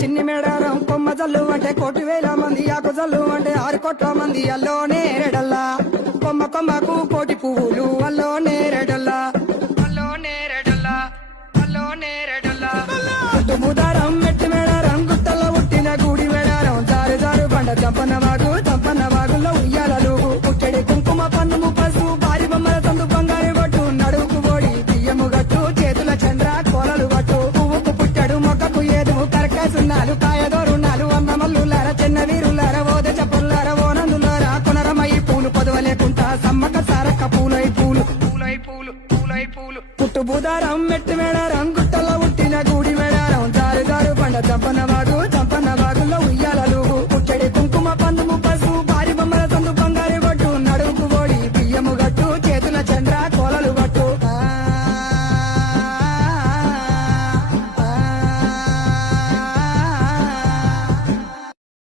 చిన్ని మేడారం కొమ్మ జల్లు అంటే 1,000 మంది ఆకు జల్లు అంటే 6 కోట్ల మంది అల్లో నేరడల్లా కొమ్మ కొమ్మకు 1,000,000 పువ్వులు అల్లో నేరడల్లా అల్లో నేరడల్లా అల్లో నేరడల్లా బుధారం మెట్టి మేడారం గుట్టల్లో పుట్టిన గుడి మేడారం జారు జారు బండ చంపన్న వాగుల్లో ఉయ్యాలలు పుట్టడి కుంకుమ పన్నుము పసుపు భారీ బొమ్మల తందు బంగారు గొట్టు నడుకు బోడి బియ్యము గట్టు చేతుల చంద్ర కోలలు గట్టు పువ్వుకు పుట్టడు మొక్కకు ఏదు కరకాసున్నాలు కాయదోరు